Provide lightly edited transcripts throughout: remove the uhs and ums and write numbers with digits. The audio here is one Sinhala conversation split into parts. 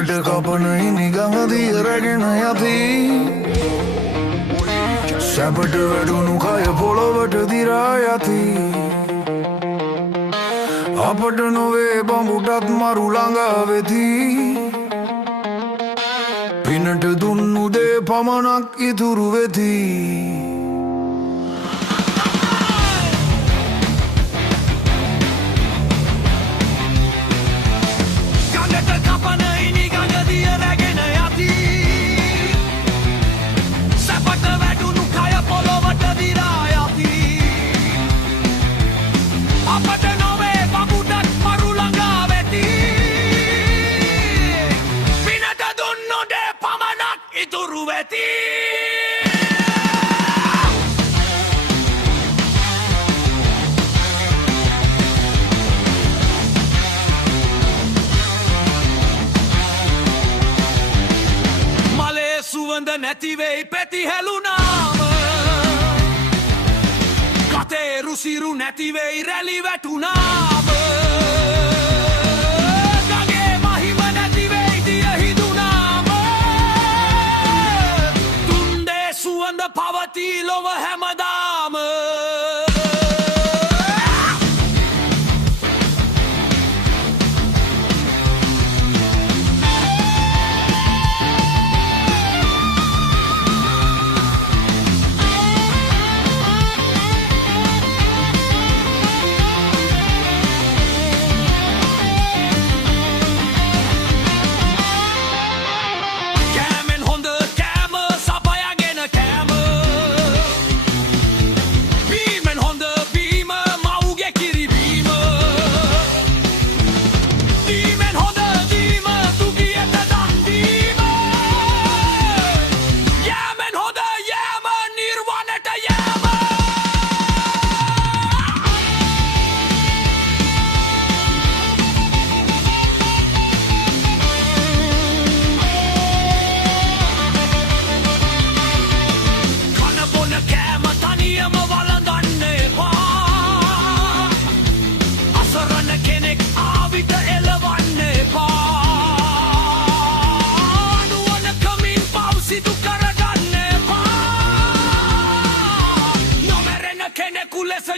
පිනට කපනයි නිගම දිය රැගෙන යති සැපට වැඩුණු කය පොළොවට දිරා යති අපට නොවේ බඹුටත් මරු ළඟ වෙති පිනට දුන්නු දේ පමණක් ඉතුරු වෙති සුවඳ නැතිවෙයි පෙති හැලුනාම කතේ රුසිරු නැතිවෙයි රැලි වැටුනාම ගගේ මහිම නැතිවෙයි දිය හිදුනාම තුන්දේ සුවඳ පවතී ලොව හැමදාම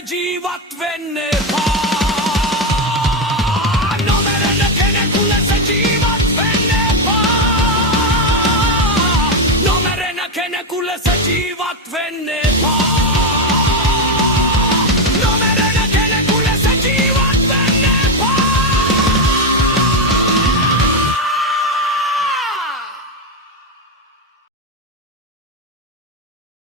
ජීවත් වෙන්න එපා නොමරන කෙනෙකු ලෙස ජීවත් වෙන්න එපා නොමරන කෙනෙකු ලෙස ජීවත් වෙන්න එපා